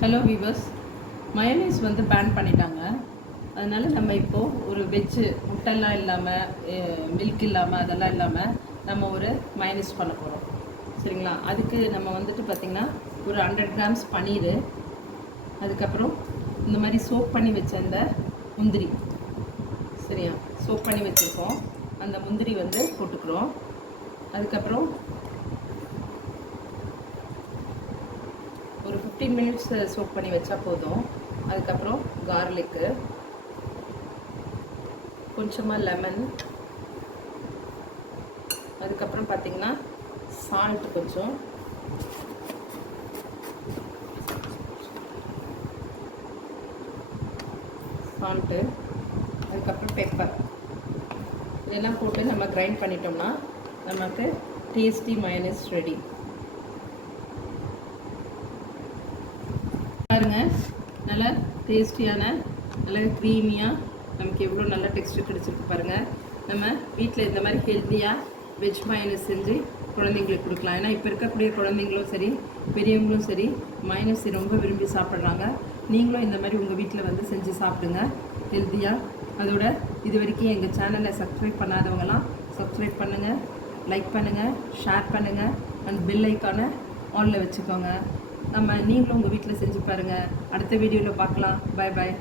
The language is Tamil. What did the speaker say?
ஹலோ வீவர்ஸ், மயோனைஸ் வந்து பேன் பண்ணிட்டாங்க. அதனால் நம்ம இப்போது ஒரு வெஜ்ஜு முட்டைலாம் இல்லாமல், மில்க் இல்லாமல், அதெல்லாம் இல்லாமல் நம்ம ஒரு மயோனைஸ் பண்ண போகிறோம். சரிங்களா? அதுக்கு நம்ம வந்துட்டு பார்த்திங்கன்னா ஒரு 100 கிராம்ஸ் பன்னீர், அதுக்கப்புறம் இந்த மாதிரி சோப் பண்ணி வச்ச அந்த முந்திரி, சரியா, சோப் பண்ணி வச்சுருக்கோம். அந்த முந்திரி வந்து போட்டுக்கிறோம். அதுக்கப்புறம் ஒரு 15 மினிட்ஸ் சோப் பண்ணி வச்சா போதும். அதுக்கப்புறம் கார்லிக்கு, கொஞ்சமாக லெமன், அதுக்கப்புறம் பார்த்திங்கன்னா சால்ட் கொஞ்சம், சால்ட்டு, அதுக்கப்புறம் பெப்பர், இதெல்லாம் போட்டு நம்ம கிரைண்ட் பண்ணிட்டோம்னா நமக்கு டேஸ்டி மயோனைஸ் ரெடி. பாருங்கள், நல்லா டேஸ்டியான, நல்லா க்ரீமியாக நமக்கு எவ்வளோ நல்ல டெக்ஸ்டர் கிடச்சிருக்கு பாருங்கள். நம்ம வீட்டில் இந்த மாதிரி ஹெல்த்தியாக வெஜ் மயோனைஸ் செஞ்சு குழந்தைங்களுக்கு கொடுக்கலாம். ஏன்னா இப்போ இருக்கக்கூடிய குழந்தைங்களும் சரி, பெரியவங்களும் சரி, மயோனைஸ் ரொம்ப விரும்பி சாப்பிட்றாங்க. நீங்களும் இந்த மாதிரி உங்கள் வீட்டில் வந்து செஞ்சு சாப்பிடுங்க ஹெல்த்தியாக. அதோட இது வரைக்கும் எங்கள் சேனலை சப்ஸ்கிரைப் பண்ணாதவங்களாம் சப்ஸ்கிரைப் பண்ணுங்கள், லைக் பண்ணுங்கள், ஷேர் பண்ணுங்கள், அண்ட் பெல் ஐக்கானை ஆனில் வச்சுக்கோங்க. நீங்களும் உங்கள் வீட்டில் செஞ்சு பாருங்கள். அடுத்த வீடியோவில் பார்க்கலாம். பாய் பாய்.